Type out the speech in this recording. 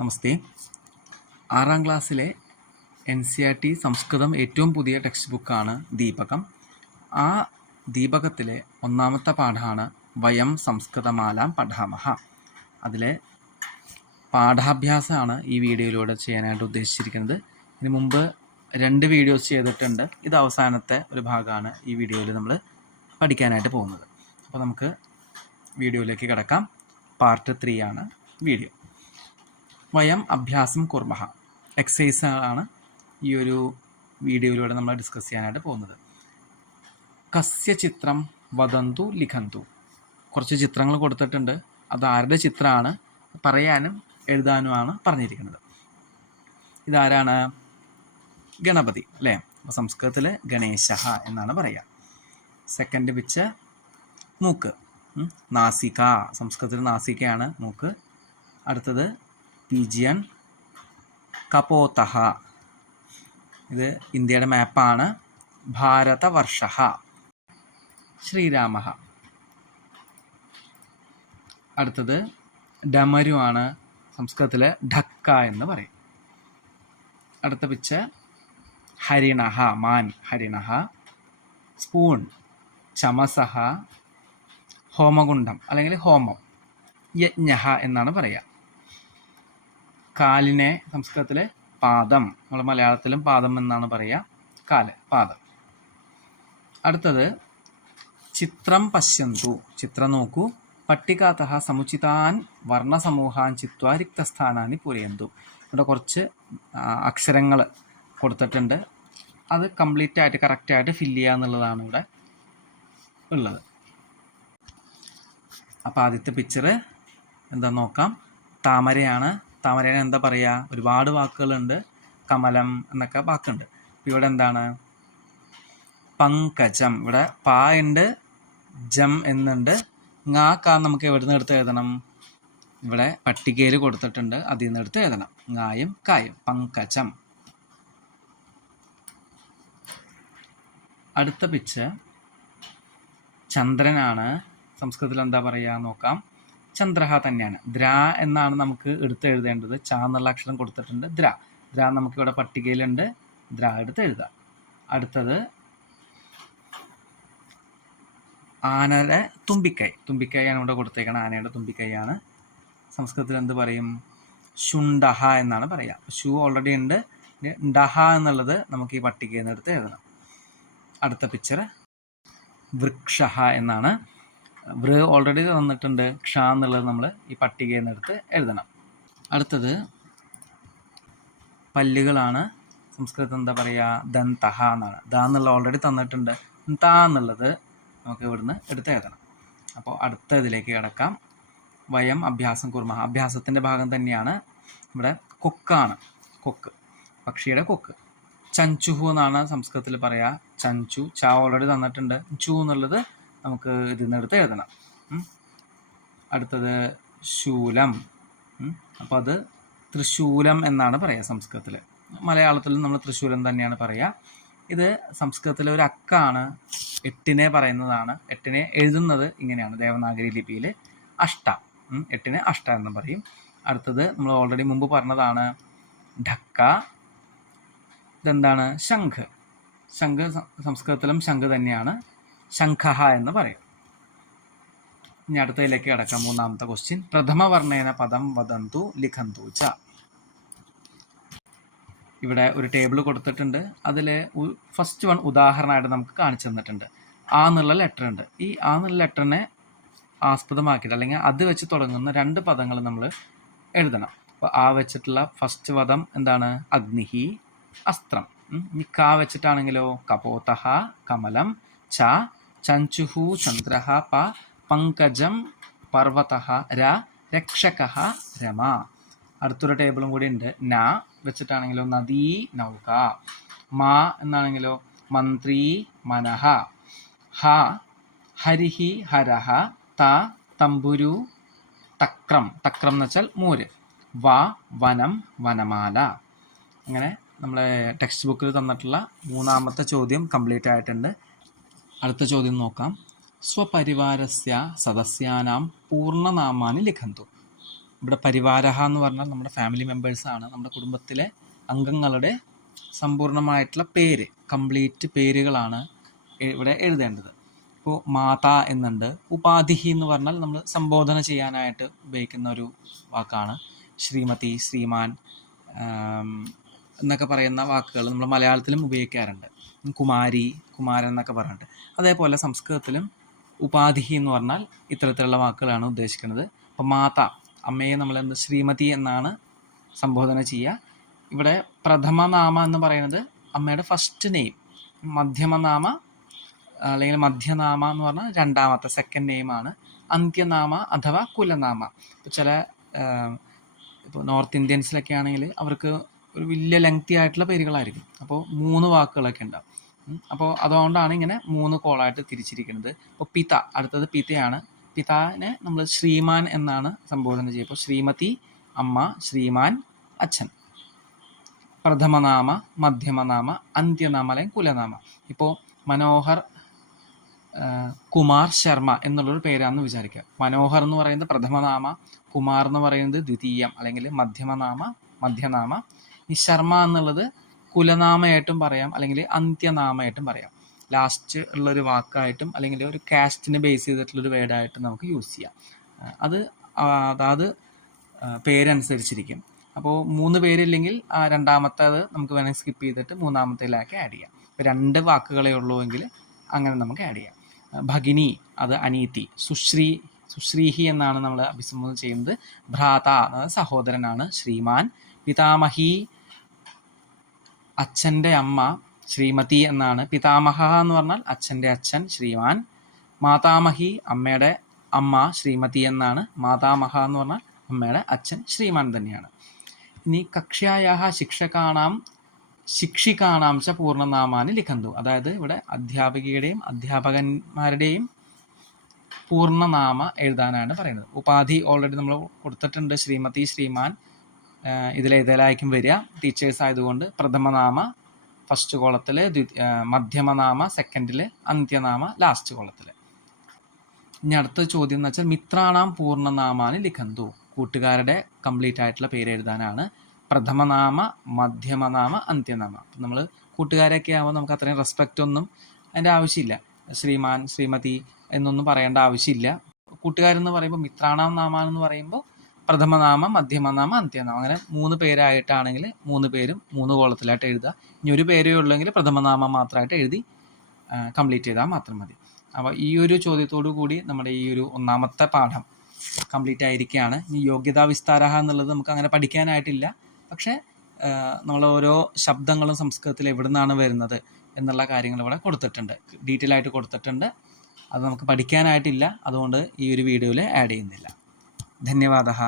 നമസ്തേ. 6ാം ക്ലാസ്സിലെ NCERT സംസ്കൃതം ഏറ്റവും പുതിയ ടെക്സ്റ്റ് ബുക്കാണ് ദീപകം. ആ ദീപകത്തിലെ ഒന്നാമത്തെ പാഠമാണ് വയം സംസ്കൃതമാലാം പഠാമഹ. അതിലെ പാഠാഭ്യാസമാണ് ഈ വീഡിയോയിലൂടെ ചെയ്യാനായിട്ട് ഉദ്ദേശിച്ചിരിക്കുന്നത്. ഇതിനു മുമ്പ് 2 വീഡിയോസ് ചെയ്തിട്ടുണ്ട്. ഇത് അവസാനത്തെ ഒരു ഭാഗമാണ് ഈ വീഡിയോയിൽ നമ്മൾ പഠിക്കാനായിട്ട് പോകുന്നത്. അപ്പോൾ നമുക്ക് വീഡിയോയിലേക്ക് കിടക്കാം. പാർട്ട് 3 ആണ് വീഡിയോ. വയം അഭ്യാസം കുർമഹ. എക്സസൈസാണ് ഈ ഒരു വീഡിയോയിലൂടെ നമ്മൾ ഡിസ്കസ് ചെയ്യാനായിട്ട് പോകുന്നത്. കസ്യ ചിത്രം വദന്തു ലിഖന്തു. കുറച്ച് ചിത്രങ്ങൾ കൊടുത്തിട്ടുണ്ട്. അത് ആരുടെ ചിത്രമാണ് പറയാനും എഴുതാനുമാണ് പറഞ്ഞിരിക്കുന്നത്. ഇതാരാണ്? ഗണപതി അല്ലേ? അപ്പോൾ സംസ്കൃതത്തിൽ ഗണേശ എന്നാണ് പറയുക. സെക്കൻഡ് പിക്ചർ മൂക്ക്, നാസിക. സംസ്കൃതത്തിൽ നാസികയാണ് മൂക്ക്. അടുത്തത് പീജിയൻ കപോതഹ. ഇത് ഇന്ത്യയുടെ മാപ്പാണ്. ഭാരതവർഷ. ശ്രീരാമ. അടുത്തത് ഡമരു ആണ്. സംസ്കൃതത്തിൽ ഢക്ക എന്ന് പറയും. അടുത്ത പിക്ചർ ഹരിണഹ, മാൻ, ഹരിണഹ. സ്പൂൺ ചമസഹ. ഹോമകുണ്ഡം അല്ലെങ്കിൽ ഹോമം, യജ്ഞഹ എന്നാണ് പറയുക. കാലിനെ സംസ്കൃതത്തിൽ പാദം, നമ്മൾ മലയാളത്തിലും പാദം എന്നാണ് പറയുക. കാല്, പാദം. അടുത്തത് ചിത്രം പശ്യന്തു. ചിത്രം നോക്കൂ. പട്ടികാതഃ സമുചിതാൻ വർണ്ണസമൂഹാൻ ചിത്വാ റിക്തസ്ഥാനാനി പൂരയന്തു. ഇവിടെ കുറച്ച് അക്ഷരങ്ങൾ കൊടുത്തിട്ടുണ്ട്. അത് കംപ്ലീറ്റ് ആയിട്ട് കറക്റ്റായിട്ട് ഫില്ല് ചെയ്യുക എന്നുള്ളതാണ് ഇവിടെ ഉള്ളത്. അപ്പോൾ ആദ്യത്തെ പിക്ചർ എന്താ നോക്കാം. താമരയാണ്. താമരേനെ എന്താ പറയുക? ഒരുപാട് വാക്കുകളുണ്ട്. കമലം എന്നൊക്കെ വാക്കുണ്ട്. ഇവിടെ എന്താണ്? പങ്കജം. ഇവിടെ പാ ഉണ്ട്, ജം എന്നുണ്ട്. ങാ കാ നമുക്ക് എവിടെ നിന്ന് എടുത്ത് എഴുതണം? ഇവിടെ പട്ടികയിൽ കൊടുത്തിട്ടുണ്ട്, അതിൽ നിന്ന് എടുത്ത് എഴുതണം. ങായും കായും. പങ്കജം. അടുത്ത പിക്ചർ ചന്ദ്രനാണ്. സംസ്കൃതത്തിൽ എന്താ പറയുക നോക്കാം. ചന്ദ്രഹ തന്നെയാണ്. ദ്ര എന്നാണ് നമുക്ക് എടുത്ത് എഴുതേണ്ടത്. ച എന്നുള്ള അക്ഷരം കൊടുത്തിട്ടുണ്ട്. ദ്ര. ദ്ര നമുക്കിവിടെ പട്ടികയിലുണ്ട്. ദ്ര എടുത്ത് എഴുതാം. അടുത്തത് ആനയുടെ തുമ്പിക്കൈ. തുമ്പിക്കൈയാണ് ഇവിടെ കൊടുത്തേക്കണം. ആനയുടെ തുമ്പിക്കൈയാണ്. സംസ്കൃതത്തിൽ എന്ത് പറയും? ശുണ്ടഹ എന്നാണ് പറയുക. ഷു ഓൾറെഡി ഉണ്ട്. ഡഹ എന്നുള്ളത് നമുക്ക് ഈ പട്ടികയിൽ നിന്ന് എടുത്ത് എഴുതണം. അടുത്ത പിക്ചർ വൃക്ഷഹ എന്നാണ്. വൃ ഓൾറെഡി തന്നിട്ടുണ്ട്. ക്ഷ എന്നുള്ളത് നമ്മൾ ഈ പട്ടികയിൽ നിന്ന് എടുത്ത് എഴുതണം. അടുത്തത് പല്ലുകളാണ്. സംസ്കൃതം എന്താ പറയുക? ദന്തഹ എന്നാണ്. ദ എന്നുള്ള ഓൾറെഡി തന്നിട്ടുണ്ട്. ത എന്നുള്ളത് നമുക്ക് ഇവിടുന്ന് എടുത്ത് എഴുതണം. അപ്പോൾ അടുത്ത ഇതിലേക്ക് കിടക്കാം. വയം അഭ്യാസം കുർമഹ. അഭ്യാസത്തിൻ്റെ ഭാഗം തന്നെയാണ്. ഇവിടെ കൊക്കാണ്. കൊക്ക്, പക്ഷിയുടെ കൊക്ക്. ചഞ്ചുഹു എന്നാണ് സംസ്കൃതത്തിൽ പറയുക. ചഞ്ചു. ച ഓൾറെഡി തന്നിട്ടുണ്ട്. ചു എന്നുള്ളത് നമുക്ക് ഇതിൽ നിന്ന് എടുത്ത് എഴുതണം. അടുത്തത് ശൂലം. അപ്പോൾ അത് തൃശൂലം എന്നാണ് പറയുക സംസ്കൃതത്തിൽ. മലയാളത്തിലും നമ്മൾ തൃശൂലം തന്നെയാണ് പറയുക. ഇത് സംസ്കൃതത്തിലെ ഒരു അക്കാണ്. 8നെ പറയുന്നതാണ്. 8നെ എഴുതുന്നത് ഇങ്ങനെയാണ്, ദേവനാഗരി ലിപിയിൽ. അഷ്ട. 8നെ അഷ്ട എന്ന് പറയും. അടുത്തത് നമ്മൾ ഓൾറെഡി മുമ്പ് പറഞ്ഞതാണ് ഢക്ക. ഇതെന്താണ്? ശംഖ്. ശംഖ് സംസ്കൃതത്തിലും ശംഖ് തന്നെയാണ്. ശംഖഹ എന്ന് പറയും. ഇനി അടുത്തതിലേക്ക് കിടക്കാം. 3ാമത്തെ ക്വസ്റ്റ്യൻ. പ്രഥമവർണ്ണേന പദം വദന്തു ലിഖന്തു ച. ഇവിടെ ഒരു ടേബിൾ കൊടുത്തിട്ടുണ്ട്. അതിൽ ഫസ്റ്റ് വൺ ഉദാഹരണമായിട്ട് നമുക്ക് കാണിച്ചു തന്നിട്ടുണ്ട്. ആ എന്നുള്ള ലെറ്റർ ഉണ്ട്. ഈ ആ എന്നുള്ള ലെറ്ററിനെ ആസ്പദമാക്കിയിട്ട് അല്ലെങ്കിൽ അത് വെച്ച് തുടങ്ങുന്ന 2 പദങ്ങൾ നമ്മൾ എഴുതണം. അപ്പോൾ ആ വെച്ചിട്ടുള്ള ഫസ്റ്റ് പദം എന്താണ്? അഗ്നിഹി, അസ്ത്രം. ഇനി കാ വെച്ചിട്ടാണെങ്കിലോ കപോതഹ, കമലം. ച ചഞ്ചുഹു, ചന്ദ്രഹ. പ പങ്കജം, പർവതഹ. ര രക്ഷകഃ, രമ. അടുത്തൊരു ടേബിളും കൂടി ഉണ്ട്. ന വെച്ചിട്ടാണെങ്കിലോ നദീ, നൗക. മാ എന്നാണെങ്കിലോ മന്ത്രി, മനഃ. ഹ ഹരിഹി, ഹരഹ. ത തമ്പുരു, തക്രം. തക്രം എന്ന് വെച്ചാൽ മൂര്. വ വനം, വനമാല. അങ്ങനെ നമ്മളെ ടെക്സ്റ്റ് ബുക്കിൽ തന്നിട്ടുള്ള 3ാമത്തെ ചോദ്യം കംപ്ലീറ്റ് ആയിട്ടുണ്ട്. അടുത്ത ചോദ്യം നോക്കാം. സ്വപരിവാരസ്യ സദസ്യാനാം പൂർണ്ണനാമാനി ലിഖന്തു. ഇവിടെ പരിവാരഹ എന്ന് പറഞ്ഞാൽ നമ്മുടെ ഫാമിലി മെമ്പേഴ്സാണ്, നമ്മുടെ കുടുംബത്തിലെ അംഗങ്ങളുടെ സമ്പൂർണ്ണമായിട്ടുള്ള പേര്, കംപ്ലീറ്റ് പേരുകളാണ് ഇവിടെ എഴുതേണ്ടത്. ഇപ്പോൾ മാത എന്നുണ്ട്. ഉപാധിഹി എന്ന് പറഞ്ഞാൽ നമ്മൾ സംബോധന ചെയ്യാനായിട്ട് ഉപയോഗിക്കുന്ന ഒരു വാക്കാണ്. ശ്രീമതി, ശ്രീമാൻ എന്നൊക്കെ പറയുന്ന വാക്കുകൾ നമ്മൾ മലയാളത്തിലും ഉപയോഗിക്കാറുണ്ട്. കുമാരി, കുമാരൻ എന്നൊക്കെ പറഞ്ഞിട്ട്. അതേപോലെ സംസ്കൃതത്തിലും ഉപാധിഹി എന്ന് പറഞ്ഞാൽ ഇത്തരത്തിലുള്ള വാക്കുകളാണ് ഉദ്ദേശിക്കുന്നത്. അപ്പോൾ മാത, അമ്മയെ നമ്മൾ ശ്രീമതി എന്നാണ് സംബോധന ചെയ്യുക. ഇവിടെ പ്രഥമനാമ എന്ന് പറയുന്നത് അമ്മയുടെ ഫസ്റ്റ് നെയിം, മധ്യമനാമ അല്ലെങ്കിൽ മധ്യനാമ എന്ന് പറഞ്ഞാൽ രണ്ടാമത്തെ സെക്കൻഡ് നെയിമാണ്. അന്ത്യനാമ അഥവാ കുലനാമ. ഇപ്പോൾ ചില ഇപ്പോൾ നോർത്ത് ഇന്ത്യൻസിലൊക്കെ ആണെങ്കിൽ അവർക്ക് ഒരു വലിയ ലെങ്തി ആയിട്ടുള്ള പേരുകളായിരിക്കും. അപ്പോൾ 3 വാക്കുകളൊക്കെ ഉണ്ടാവും. അപ്പോൾ അതുകൊണ്ടാണ് ഇങ്ങനെ 3 കോളായിട്ട് തിരിച്ചിരിക്കുന്നത്. ഇപ്പോൾ പിത, അടുത്തത് പിതയാണ്. പിതാവിനെ നമ്മൾ ശ്രീമാൻ എന്നാണ് സംബോധന ചെയ്യുക. ഇപ്പോൾ ശ്രീമതി അമ്മ, ശ്രീമാൻ അച്ഛൻ. പ്രഥമനാമ, മധ്യമനാമ, അന്ത്യനാമ അല്ലെങ്കിൽ കുലനാമ. ഇപ്പോൾ മനോഹർ കുമാർ ശർമ്മ എന്നുള്ളൊരു പേരാണെന്ന് വിചാരിക്കുക. മനോഹർ എന്ന് പറയുന്നത് പ്രഥമനാമ, കുമാർ എന്ന് പറയുന്നത് ദ്വിതീയം അല്ലെങ്കിൽ മധ്യനാമ. ഈ ശർമ്മ എന്നുള്ളത് കുലനാമയായിട്ടും പറയാം അല്ലെങ്കിൽ അന്ത്യനാമയായിട്ടും പറയാം. ലാസ്റ്റ് ഉള്ളൊരു വാക്കായിട്ടും അല്ലെങ്കിൽ ഒരു കാസ്റ്റിനെ ബേസ് ചെയ്തിട്ടുള്ളൊരു വേർഡായിട്ടും നമുക്ക് യൂസ് ചെയ്യാം. അതാത് പേരനുസരിച്ചിരിക്കും. അപ്പോൾ 3 പേരില്ലെങ്കിൽ ആ രണ്ടാമത്തേത് നമുക്ക് വേണമെങ്കിൽ സ്കിപ്പ് ചെയ്തിട്ട് മൂന്നാമത്തേലാക്കി ആഡ് ചെയ്യാം. ഇപ്പോൾ 2 വാക്കുകളേ ഉള്ളൂ എങ്കിൽ അങ്ങനെ നമുക്ക് ആഡ് ചെയ്യാം. ഭഗിനി, അത് അനീതി. സുശ്രീഹി എന്നാണ് നമ്മൾ അഭിസംബോധന ചെയ്യുന്നത്. ഭ്രാത എന്നത് സഹോദരനാണ്, ശ്രീമാൻ. പിതാമഹി, അച്ഛൻ്റെ അമ്മ, ശ്രീമതി എന്നാണ്. പിതാമഹ എന്ന് പറഞ്ഞാൽ അച്ഛൻ്റെ അച്ഛൻ, ശ്രീമാൻ. മാതാമഹി, അമ്മയുടെ അമ്മ, ശ്രീമതി എന്നാണ്. മാതാമഹ എന്ന് പറഞ്ഞാൽ അമ്മയുടെ അച്ഛൻ, ശ്രീമാൻ തന്നെയാണ്. ഇനി കക്ഷ്യായാഹ ശിക്ഷികാണാം ച പൂർണ്ണനാമാനി ലിഖന്തു. അതായത് ഇവിടെ അധ്യാപികയുടെയും അധ്യാപകന്മാരുടെയും പൂർണ്ണനാമ എഴുതാനാണ് പറയുന്നത്. ഉപാധി ഓൾറെഡി നമ്മൾ കൊടുത്തിട്ടുണ്ട്, ശ്രീമതി, ശ്രീമാൻ. ഇതിലേതിലായിരിക്കും വരിക, ടീച്ചേഴ്സ് ആയതുകൊണ്ട് പ്രഥമനാമ ഫസ്റ്റ് കോളത്തിൽ, മധ്യമനാമ സെക്കൻഡിൽ, അന്ത്യനാമ ലാസ്റ്റ് കോളത്തിൽ. ഇനി അടുത്ത ചോദ്യം എന്ന് വെച്ചാൽ മിത്രാണാം പൂർണ്ണനാമാനി ലിഖന്തു. കൂട്ടുകാരുടെ കംപ്ലീറ്റ് ആയിട്ടുള്ള പേര് എഴുതാനാണ്. പ്രഥമനാമ, മധ്യമനാമ, അന്ത്യനാമ. അപ്പം നമ്മൾ കൂട്ടുകാരൊക്കെ ആകുമ്പോൾ നമുക്ക് അത്രയും റെസ്പെക്റ്റ് ഒന്നും അതിൻ്റെ ആവശ്യമില്ല. ശ്രീമാൻ, ശ്രീമതി എന്നൊന്നും പറയേണ്ട ആവശ്യമില്ല. കൂട്ടുകാരെന്ന് പറയുമ്പോൾ മിത്രാണാം നാമ എന്ന് പറയുമ്പോൾ പ്രഥമനാമ, മധ്യമനാമ, അന്ത്യനാമം, അങ്ങനെ 3 പേരായിട്ടാണെങ്കിൽ 3 പേരും 3 കോളത്തിലായിട്ട് എഴുതുക. ഇനി ഒരു പേരേ ഉള്ളെങ്കിൽ പ്രഥമനാമം മാത്രമായിട്ട് എഴുതി കംപ്ലീറ്റ് ചെയ്താൽ മാത്രം മതി. അപ്പോൾ ഈ ഒരു ചോദ്യത്തോടു കൂടി നമ്മുടെ ഈ ഒരു 1ാമത്തെ പാഠം കംപ്ലീറ്റ് ആയിരിക്കുകയാണ്. ഈ യോഗ്യതാ വിസ്താരഹ എന്നുള്ളത് നമുക്ക് അങ്ങനെ പഠിക്കാനായിട്ടില്ല. പക്ഷേ നമ്മൾ ഓരോ ശബ്ദങ്ങളും സംസ്കൃതത്തിൽ എവിടെ നിന്നാണ് വരുന്നത് എന്നുള്ള കാര്യങ്ങൾ ഇവിടെ കൊടുത്തിട്ടുണ്ട്, ഡീറ്റെയിൽ ആയിട്ട് കൊടുത്തിട്ടുണ്ട്. അത് നമുക്ക് പഠിക്കാനായിട്ടില്ല, അതുകൊണ്ട് ഈ ഒരു വീഡിയോയിൽ ആഡ് ചെയ്യുന്നില്ല. ധന്യവാദः.